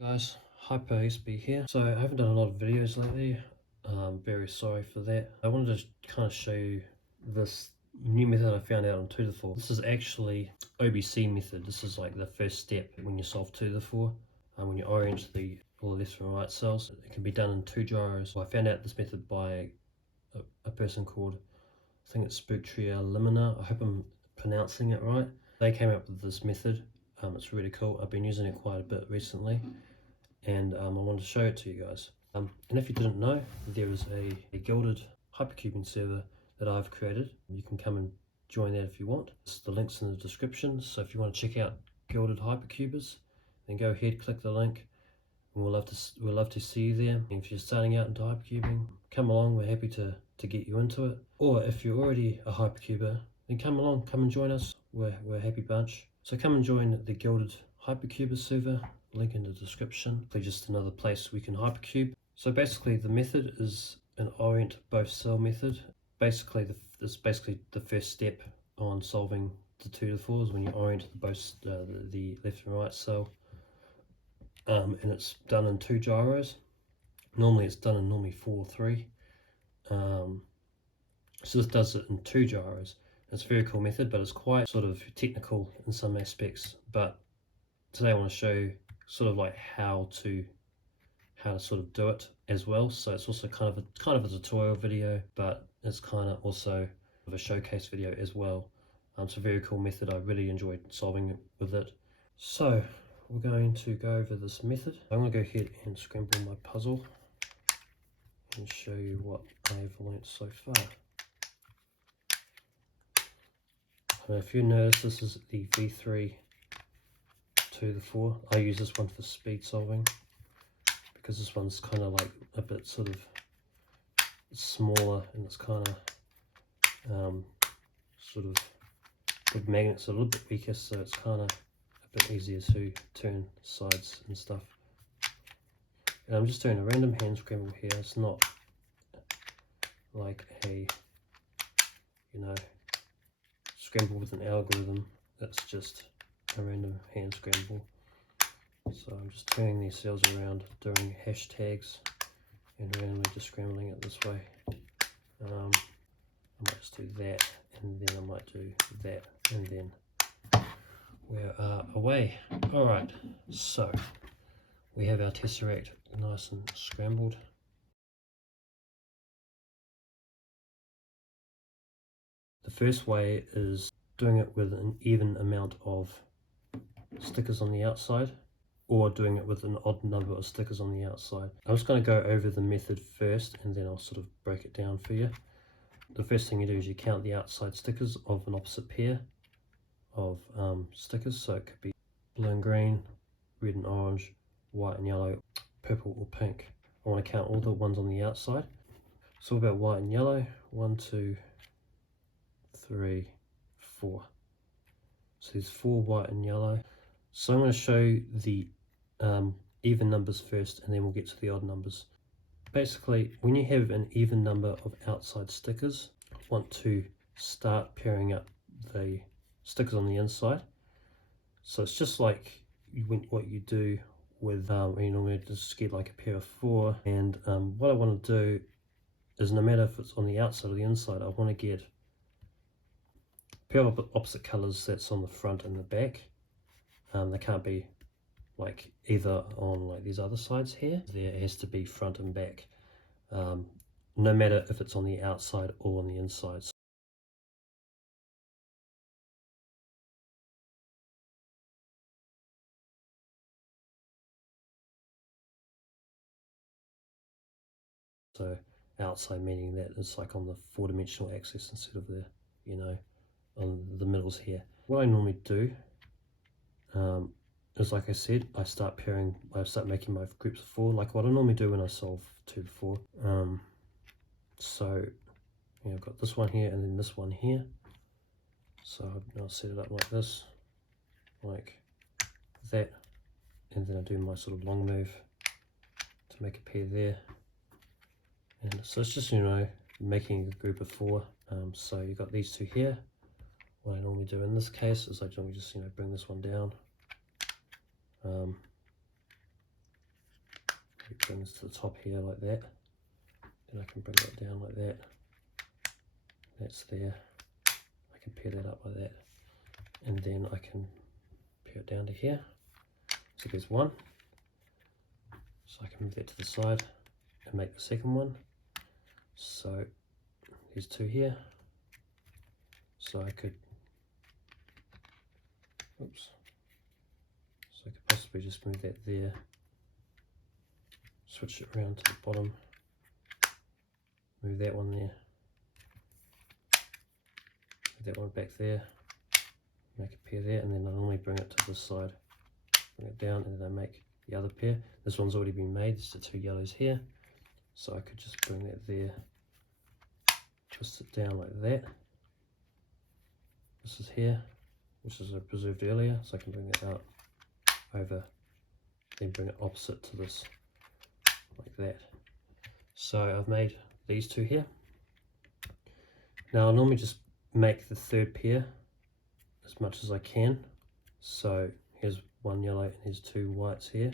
Guys, hypercubing here. So I haven't done a lot of videos lately. I'm very sorry for that. I wanted to kind of show you this new method I found out on 2 to the 4. This is actually OBC method. This is like the first step when you solve 2 to the 4. When you orient all the left and right cells. It can be done in 2 gyros. Well, I found out this method by a person called, I think it's Spectria limina. I hope I'm pronouncing it right. They came up with this method. It's really cool. I've been using it quite a bit recently, and I wanted to show it to you guys. And if you didn't know, there is a gilded hypercubing server that I've created. You can come and join that if you want. The link's in the description, so if you want to check out gilded hypercubers, then go ahead, click the link, and we'll love to see you there. And if you're starting out into hypercubing, come along. We're happy to get you into it. Or if you're already a hypercuber, then come along, come and join us. We're a happy bunch. So come and join the gilded hypercuber server. Link in the description. Just another place we can hypercube. So basically the method is an Orient Both Cell method. Basically it's basically the first step on solving the 2 to the 4s when you orient the left and right cell. And it's done in 2 gyros. Normally it's done in 4-3. So this does it in 2 gyros. It's a very cool method, but it's quite sort of technical in some aspects. But today I want to show you sort of like how to sort of do it as well. So it's also kind of a tutorial video, but it's kind of also a showcase video as well. It's a very cool method. I really enjoyed solving it with it. So we're going to go over this method. I'm going to go ahead and scramble my puzzle and show you what I've learnt so far. If you notice, this is the V3 2 to the 4. I use this one for speed solving because this one's kind of like a bit sort of smaller, and it's kind of the magnets are a little bit weaker, so it's kind of a bit easier to turn sides and stuff. And I'm just doing a random hand scramble here. It's not like a, scramble with an algorithm. It's just a random hand scramble. So I'm just turning these cells around, doing hashtags, and randomly just scrambling it this way. I might just do that, and then I might do that, and then we're away. Alright, so we have our tesseract nice and scrambled. The first way is doing it with an even amount of stickers on the outside, or doing it with an odd number of stickers on the outside. I'm just going to go over the method first, and then I'll sort of break it down for you. The first thing you do is you count the outside stickers of an opposite pair of stickers. So it could be blue and green, red and orange, white and yellow, purple or pink. I want to count all the ones on the outside. So about white and yellow, 1, 2, 3, 4. So there's 4 white and yellow. So I'm going to show you the even numbers first, and then we'll get to the odd numbers. Basically, when you have an even number of outside stickers, you want to start pairing up the stickers on the inside. So it's just like what you do with you normally just get like a pair of 4. And what I want to do is, no matter if it's on the outside or the inside, I want to get a pair of opposite colors that's on the front and the back. They can't be like either on like these other sides here. There has to be front and back, no matter if it's on the outside or on the inside. So outside meaning that it's like on the 4-dimensional axis instead of the, on the middles here. What I normally do is, like I said, I start making my groups of 4, like what I normally do when I solve 2 to 4. So I've got this one here and then this one here. So I'll set it up like this, like that, and then I do my sort of long move to make a pair there. And so it's just, making a group of 4. So you've got these 2 here. What I normally do in this case is I normally just, bring this one down. bring this to the top here like that. Then I can bring that down like that. That's there. I can pair that up like that. And then I can pair it down to here. So there's one. So I can move that to the side and make the second one. So there's two here. So I could, oops. So I could possibly just move that there. Switch it around to the bottom. Move that one there. Move that one back there. Make a pair there, and then I normally bring it to this side. Bring it down, and then I make the other pair. This one's already been made. There's the two yellows here. So I could just bring that there. Twist it down like that. This is here, which is preserved earlier, so I can bring it out over, then bring it opposite to this, like that. So I've made these two here. Now I normally just make the third pair as much as I can. So here's one yellow and here's two whites here.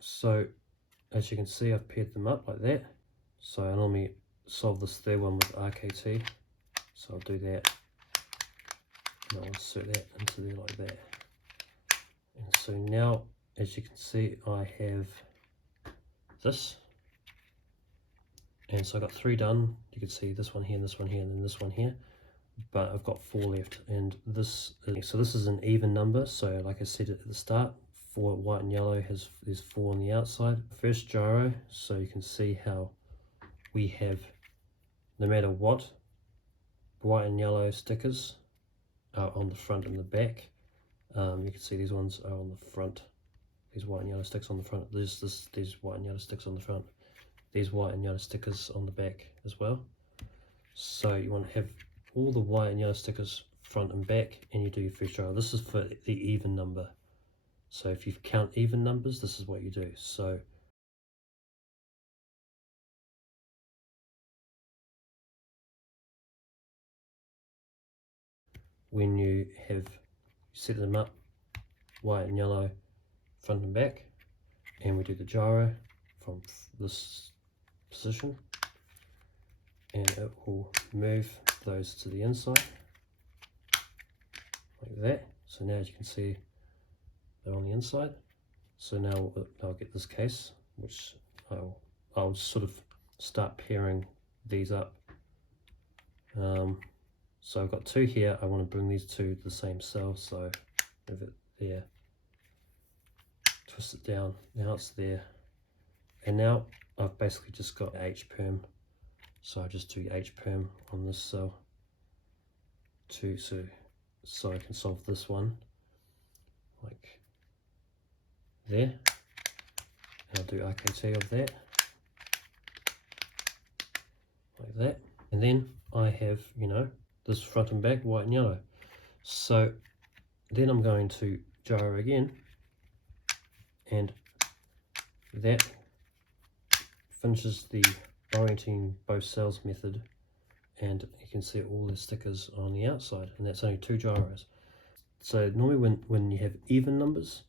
So as you can see, I've paired them up like that. So I normally solve this third one with RKT. So I'll do that. And I'll insert that into there like that. And so now, as you can see, I have this. And so I got three done. You can see this one here, and this one here, and then this one here. But I've got four left. And this is an even number. So like I said at the start, 4 white and yellow there's 4 on the outside. First gyro, so you can see how we have, no matter what, white and yellow stickers are on the front and the back. You can see these ones are on the front. These white and yellow sticks on the front. These white and yellow sticks on the front. These white and yellow stickers on the back as well. So you want to have all the white and yellow stickers front and back, and you do your first gyro. This is for the even number. So if you count even numbers, this is what you do. So when you have set them up, white and yellow, front and back, and we do the gyro from this position, and it will move those to the inside like that. So now as you can see, they're on the inside. So now I'll get this case, which I'll sort of start pairing these up. So I've got two here. I want to bring these two to the same cell, so move it there, twist it down. Now it's there, and now I've basically just got H perm. So I just do H perm on this cell so I can solve this one like there. And I'll do RKT of that like that, and then I have, you know, this front and back, white and yellow. So then I'm going to gyro again, and that finishes the Orienting Both Cells method, and you can see all the stickers on the outside, and that's only 2 gyros. So normally when you have even numbers,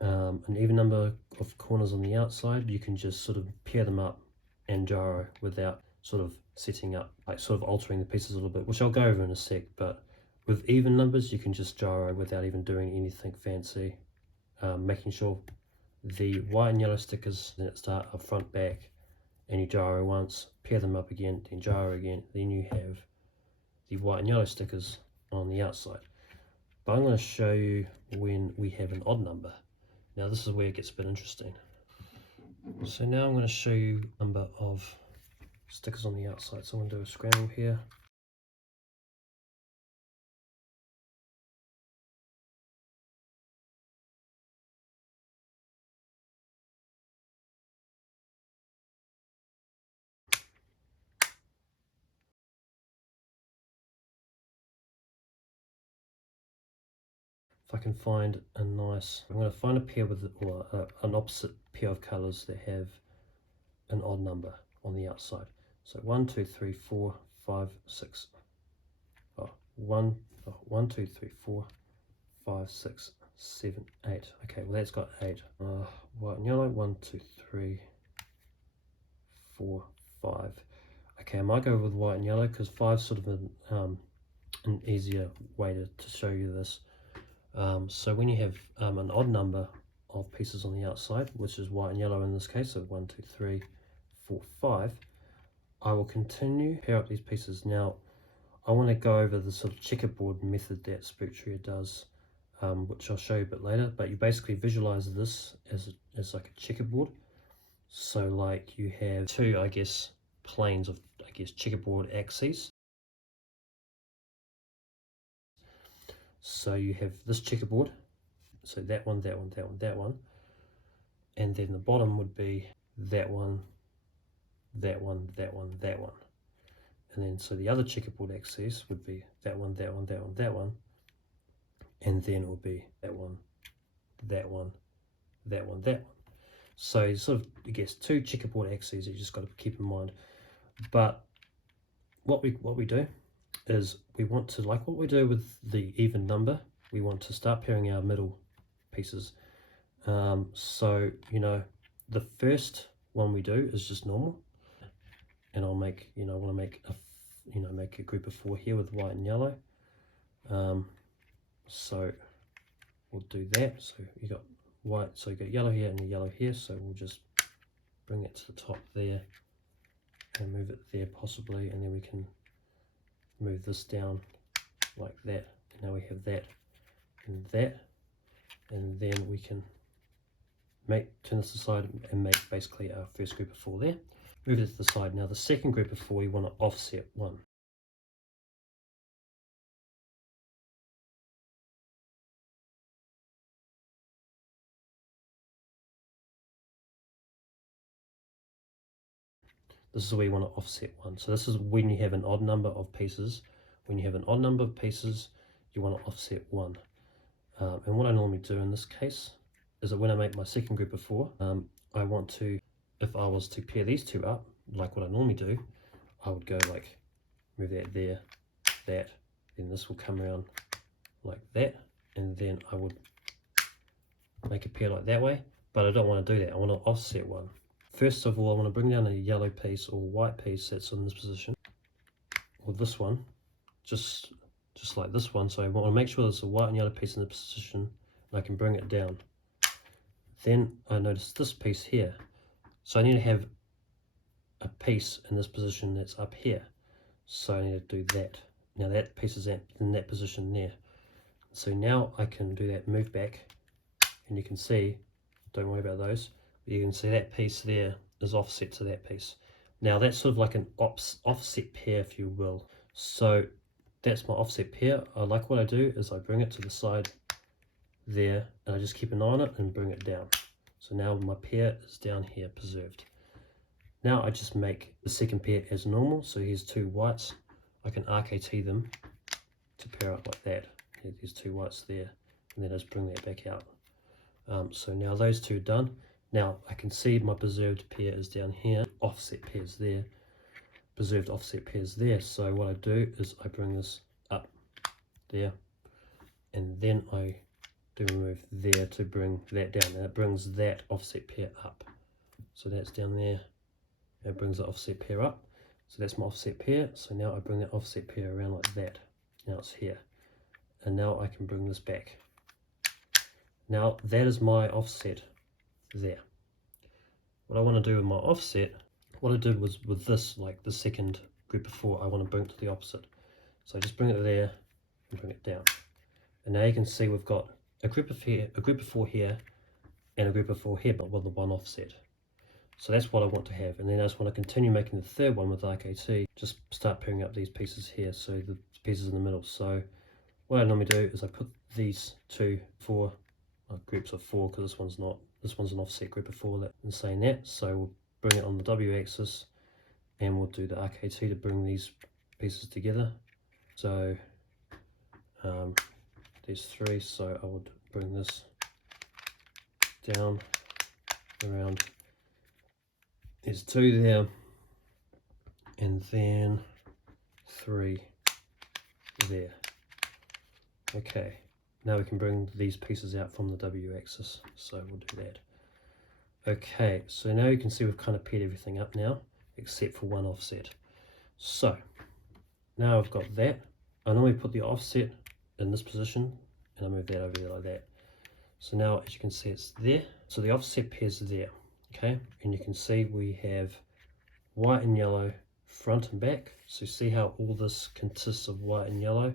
an even number of corners on the outside, you can just sort of pair them up and gyro without sort of setting up, like sort of altering the pieces a little bit, which I'll go over in a sec. But with even numbers, you can just gyro without even doing anything fancy, making sure the white and yellow stickers at the start are front, back, and you gyro once, pair them up again, then gyro again, then you have the white and yellow stickers on the outside. But I'm going to show you when we have an odd number. Now this is where it gets a bit interesting. So now I'm going to show you a number of stickers on the outside. So I'm going to do a scramble here. If I can find a nice, I'm going to find a pair with, or an opposite pair of colours that have an odd number on the outside. So 1, 2, 3, 4, 5, 6. 1, 2, 3, 4, 5, 6, 7, 8. Okay, well that's got 8. White and yellow, 1, 2, 3, 4, 5. Okay, I might go with white and yellow because 5 is sort of an easier way to show you this. So when you have an odd number of pieces on the outside, which is white and yellow in this case, so 1, 2, 3, 4, 5, I will continue pair up these pieces. Now I want to go over the sort of checkerboard method that Spectria does, which I'll show you a bit later, but you basically visualize this as like a checkerboard. So like you have two, I guess, planes of, I guess, checkerboard axes. So you have this checkerboard, so that one, that one, that one, that one, and then the bottom would be that one, that one, that one, that one. And then so the other checkerboard axes would be that one, that one, that one, that one, and then it will be that one, that one, that one, that one. So sort of, I guess, two checkerboard axes you just got to keep in mind. But what we do is we want to, like what we do with the even number, we want to start pairing our middle pieces. So you know, the first one we do is just normal, and I'll make, you know, I want to make a, you know, make a group of 4 here with white and yellow. So we'll do that. So you got white, so you got yellow here and yellow here, so we'll just bring it to the top there and move it there possibly, and then we can move this down like that, and now we have that and that, and then we can turn this aside and make basically our first group of 4 there. Move it to the side. Now the second group of 4 you want to offset 1. This is where you want to offset 1. So this is when you have an odd number of pieces. When you have an odd number of pieces, you want to offset 1. And what I normally do in this case is that when I make my second group of 4, I want to, if I was to pair these two up, like what I normally do, I would go like, move that there, that, then this will come around like that, and then I would make a pair like that way, but I don't want to do that. I want to offset 1. First of all, I want to bring down a yellow piece or white piece that's in this position, or this one, just like this one. So I want to make sure there's a white and yellow piece in the position, and I can bring it down. Then I notice this piece here, so I need to have a piece in this position that's up here, so I need to do that. Now that piece is in that position there, so now I can do that, move back, and you can see, don't worry about those, but you can see that piece there is offset to that piece. Now that's sort of like an offset pair, if you will. So that's my offset pair. I like, what I do is I bring it to the side there, and I just keep an eye on it and bring it down. So now my pair is down here, preserved. Now I just make the second pair as normal. So here's 2 whites. I can RKT them to pair up like that. There's 2 whites there, and then I just bring that back out. So now those 2 are done. Now I can see my preserved pair is down here, offset pairs there, preserved offset pairs there. So what I do is I bring this up there, and then I do a move there to bring that down. Now it brings that offset pair up. So that's down there. It brings the offset pair up. So that's my offset pair. So now I bring that offset pair around like that. Now it's here. And now I can bring this back. Now that is my offset there. What I want to do with my offset, what I did was with this, like the second group of 4, I want to bring it to the opposite. So I just bring it there and bring it down. And now you can see we've got a group of 4 here, and a group of 4 here, but with the 1 offset. So that's what I want to have. And then I just want to continue making the third one with RKT, just start pairing up these pieces here, so the pieces in the middle. So what I normally do is I put these 2 groups of 4, because this one's an offset group of 4, that and saying that. So we'll bring it on the W axis, and we'll do the RKT to bring these pieces together. So there's 3, so I would bring this down around. There's 2 there, and then 3 there. Okay, now we can bring these pieces out from the W axis, so we'll do that. Okay, so now you can see we've kind of paired everything up now, except for one offset. So now I've got that. I normally put the offset in this position, and I move that over there like that. So now, as you can see, it's there. So the offset pairs there, okay? And you can see we have white and yellow front and back. So see how all this consists of white and yellow?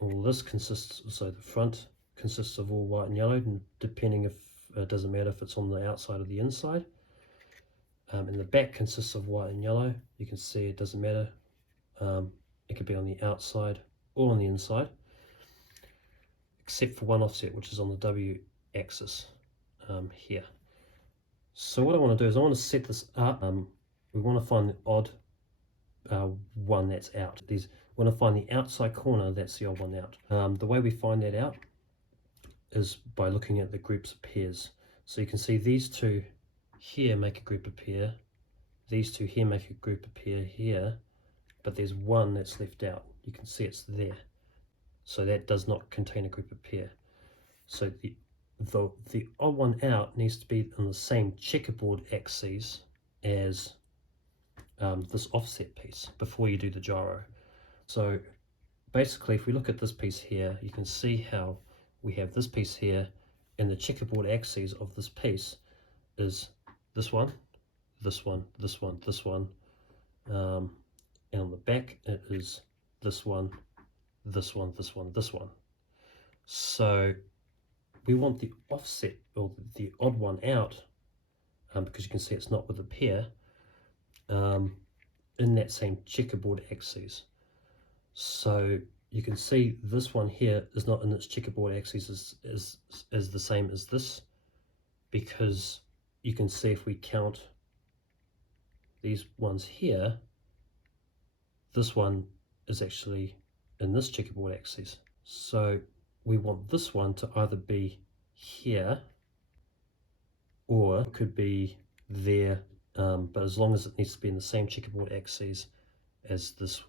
All this consists, so the front consists of all white and yellow, and depending if, it doesn't matter if it's on the outside or the inside. And the back consists of white and yellow. You can see it doesn't matter. It could be on the outside or on the inside, except for one offset, which is on the W axis here. So what I want to do is I want to set this up. We want to find the odd one that's out. We want to find the outside corner that's the odd one out. The way we find that out is by looking at the groups of pairs. So you can see these two here make a group of pair, these two here make a group of pair here, but there's one that's left out. You can see it's there, so that does not contain a group of pair. So the odd one out needs to be on the same checkerboard axes as this offset piece before you do the gyro. So basically, if we look at this piece here, you can see how we have this piece here, and the checkerboard axes of this piece is this one, this one, this one, this one, and on the back it is this one, this one, this one, this one. So we want the offset, or the odd one out, because you can see it's not with a pair, in that same checkerboard axis. So you can see this one here is not in its checkerboard axis is the same as this, because you can see if we count these ones here, this one is actually in this checkerboard axis. So we want this one to either be here or it could be there, but as long as it needs to be in the same checkerboard axis as this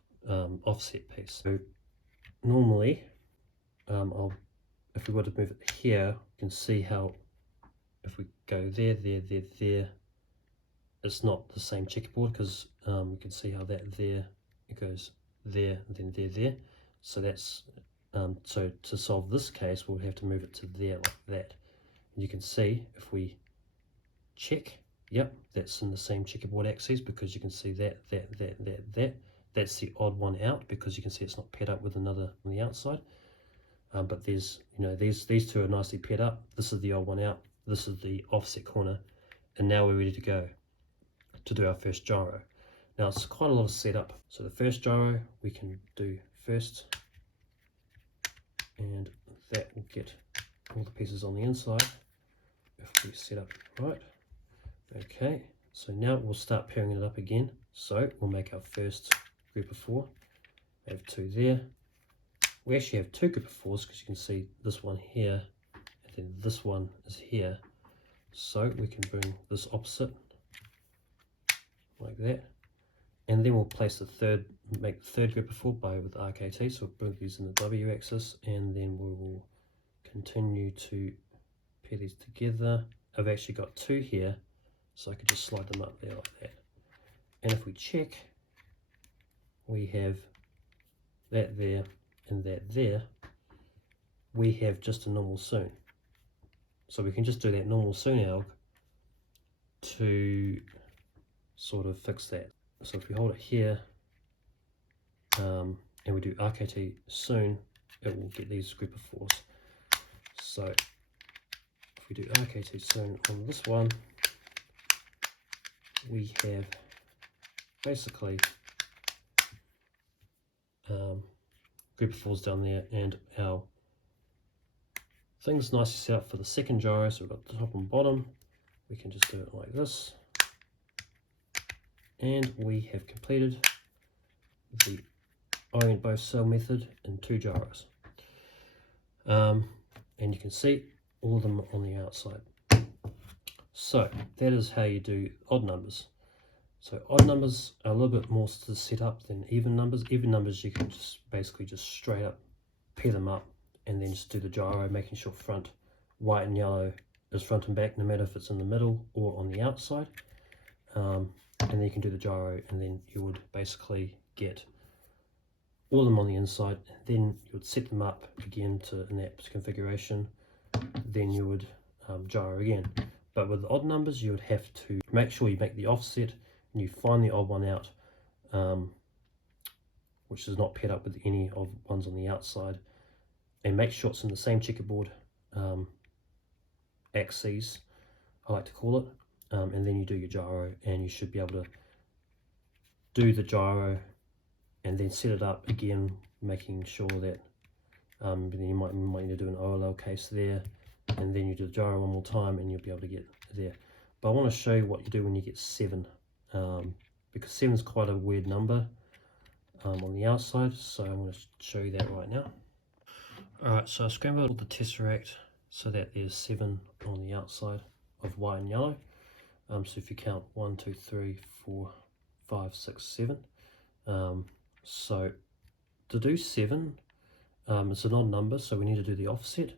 offset piece. So normally, if we were to move it here, you can see how if we go there, there, there, there, it's not the same checkerboard, because you can see how that there, it goes there, and then there, there. So that's, so to solve this case, we'll have to move it to there like that. And you can see if we check, yep, that's in the same checkerboard axis, because you can see that, that. That's the odd one out, because you can see it's not paired up with another on the outside. But there's, you know, these two are nicely paired up. This is the odd one out. This is the offset corner, and now we're ready to go to do our first gyro. Now it's quite a lot of setup. So the first gyro we can do first, and that will get all the pieces on the inside if we set up right. Okay, so now we'll start pairing it up again. So we'll make our first group of 4. We have 2 there. We actually have 2 group of 4s, because you can see this one here and then this one is here. So we can bring this opposite like that, and then we'll place the third, make the third group of 4 with RKT. So we'll bring these in the W axis, and then we will continue to pair these together. I've actually got 2 here, so I could just slide them up there like that. And if we check, we have that there and that there. We have just a normal sewn. So we can just do that normal sewn alg to sort of fix that. So if we hold it here and we do RKT sewn, it will get these group of 4s. So if we do RKT sewn on this one, we have basically group of 4s down there, and our thing's nicely set up for the second gyro. So we've got the top and bottom. We can just do it like this, and we have completed the Orient Both Cell method in 2 gyros. And you can see all of them on the outside. So that is how you do odd numbers. So odd numbers are a little bit more to set up than even numbers. Even numbers you can just basically just straight up pair them up and then just do the gyro, making sure front white and yellow is front and back, no matter if it's in the middle or on the outside. And then you can do the gyro, and then you would basically get all of them on the inside. Then you would set them up again in that configuration. Then you would gyro again. But with odd numbers, you would have to make sure you make the offset and you find the odd one out, which is not paired up with any of ones on the outside, and make sure it's in the same checkerboard axes, I like to call it, and then you do your gyro, and you should be able to do the gyro and then set it up again, making sure that then you might need to do an OLL case there, and then you do the gyro one more time and you'll be able to get there. But I want to show you what you do when you get 7, because 7 is quite a weird number on the outside, so I'm going to show you that right now. Alright, so I scrambled the tesseract so that there's 7 on the outside of white and yellow. So if you count 1, 2, 3, 4, 5, 6, 7. So to do 7, it's an odd number, so we need to do the offset.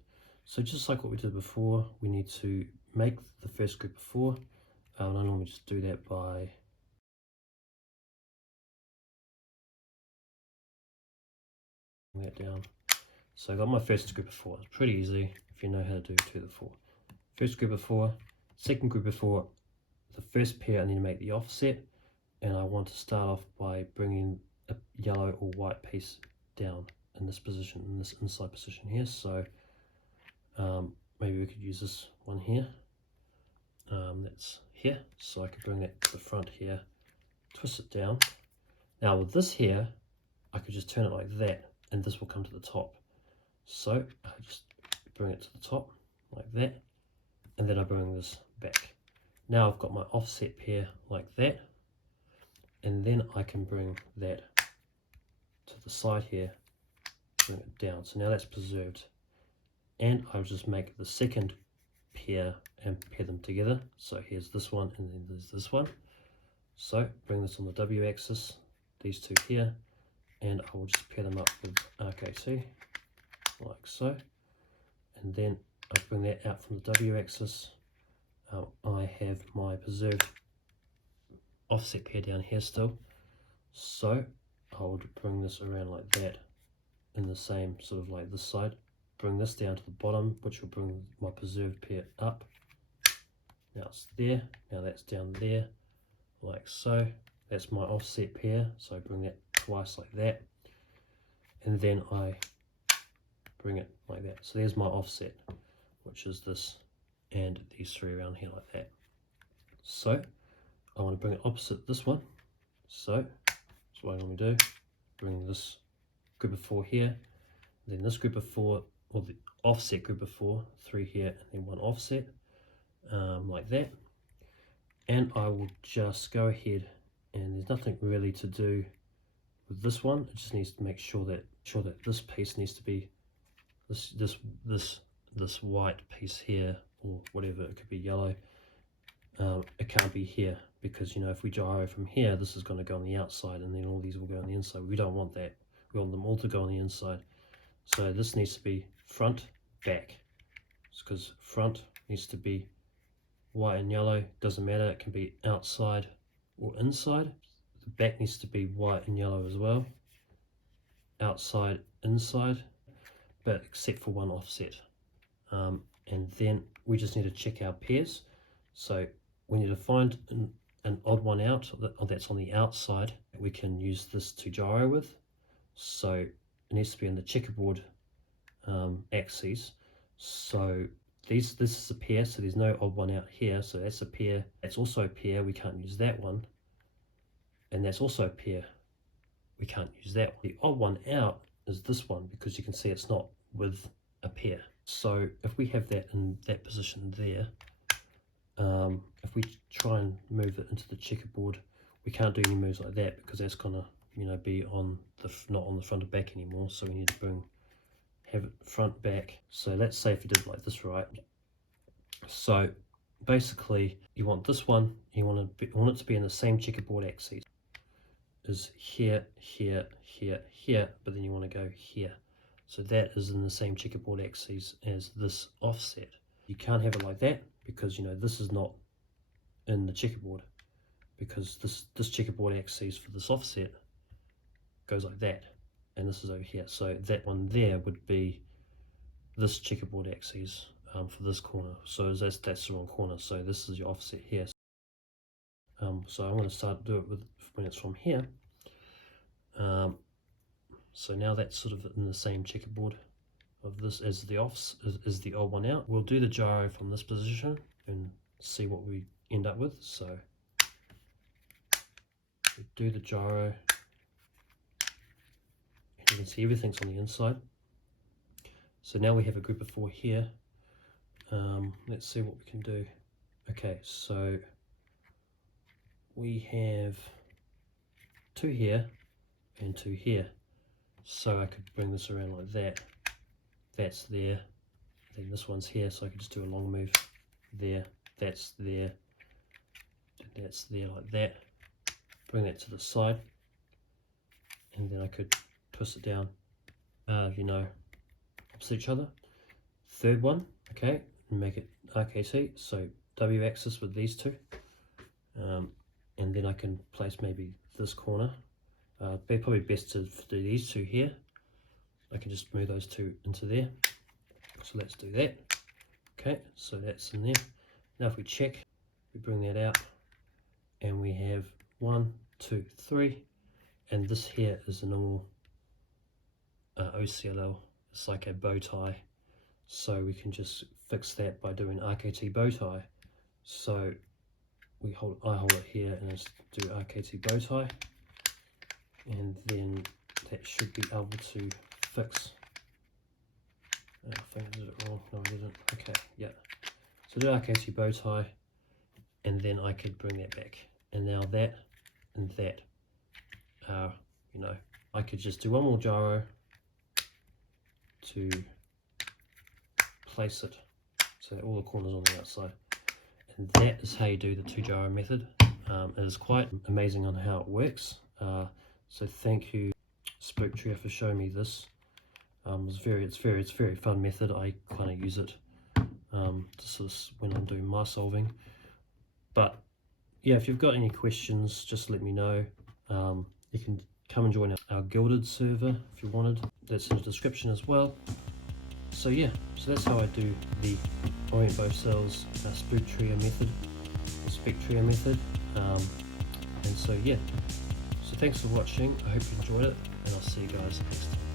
So just like what we did before, we need to make the first group of 4. And I normally just do that by that down. So I got my first group of 4. It's pretty easy if you know how to do 2 to the 4. First group of 4, second group of 4, the first pair I need to make the offset, and I want to start off by bringing a yellow or white piece down in this position, in this inside position here. So maybe we could use this one here. That's here, so I could bring that to the front here, twist it down. Now with this here, I could just turn it like that, and this will come to the top. So I just bring it to the top like that, and then I bring this back. Now I've got my offset pair like that, and then I can bring that to the side here, bring it down. So now that's preserved, and I'll just make the second pair and pair them together. So here's this one, and then there's this one. So bring this on the W axis, these two here, and I will just pair them up with RKT like so, and then I bring that out from the W axis. I have my preserved offset pair down here still, so I would bring this around like that in the same sort of like this side, bring this down to the bottom, which will bring my preserved pair up. Now it's there, now that's down there like so. That's my offset pair, so I bring that twice like that, and then I bring it like that. So there's my offset, which is this and these 3 around here like that. So I want to bring it opposite this one, so that's what I normally do. Bring this group of 4 here, then this group of 4, or the offset group of 4, 3 here, and then 1 offset, like that. And I will just go ahead, and there's nothing really to do with this one. It just needs to make sure that this piece needs to be this white piece here, or whatever, it could be yellow. It can't be here, because you know, if we gyro from here, this is going to go on the outside, and then all these will go on the inside. We don't want that. We want them all to go on the inside. So this needs to be front, back. It's because front needs to be white and yellow, doesn't matter, it can be outside or inside. The back needs to be white and yellow as well, outside, inside, but except for 1 offset. And then we just need to check our pairs. So we need to find an odd one out that's on the outside we can use this to gyro with. So it needs to be in the checkerboard axes. So this is a pair, so there's no odd one out here, so that's a pair. That's also a pair, we can't use that one, and that's also a pair, we can't use that one. The odd one out is this one, because you can see it's not with a pair. So if we have that in that position there, if we try and move it into the checkerboard, we can't do any moves like that, because that's gonna, you know, be on the not on the front or back anymore. So we need to have it front, back. So let's say if you did it like this, right? So basically you want this one, you want it to be in the same checkerboard axis, is here, here, here, here, but then you want to go here. So that is in the same checkerboard axis as this offset. You can't have it like that because this is not in the checkerboard, because this checkerboard axis for this offset goes like that, and this is over here. So that one there would be this checkerboard axis for this corner. So that's the wrong corner. So this is your offset here. So I'm going to start to do it with when it's from here. So now that's sort of in the same checkerboard of this as the is the old one out. We'll do the gyro from this position and see what we end up with. So we do the gyro, and you can see everything's on the inside. So now we have a group of 4 here. Let's see what we can do. Okay, so we have 2 here and 2 here. So I could bring this around like that. That's there. Then this one's here, so I could just do a long move there. That's there. And that's there like that. Bring that to the side. And then I could twist it down, opposite each other. Third one, okay, and make it RKT. So W axis with these 2. And then I can place maybe this corner. Probably best to do these 2 here. I can just move those 2 into there. So let's do that. Okay, so that's in there. Now if we check, we bring that out, and we have 1, 2, 3, and this here is a normal OCLL. It's like a bow tie. So we can just fix that by doing RKT bow tie. So I hold it here and just do RKT bow tie, and then that should be able to fix. I think I did it wrong. No, I didn't. Okay, yeah. So do RKT bow tie, and then I could bring that back. And now that and that are, I could just do one more gyro to place it so that all the corners on the outside. And that is how you do the 2 gyro method. It is quite amazing on how it works. So thank you, Spectria, for showing me this. It's very fun method. I kind of use it just when I'm doing my solving. But yeah, if you've got any questions, just let me know. You can come and join our Gilded server if you wanted. That's in the description as well. So yeah, so that's how I do the Orient Both Cells Spectria method. And so yeah, so thanks for watching. I hope you enjoyed it, and I'll see you guys next time.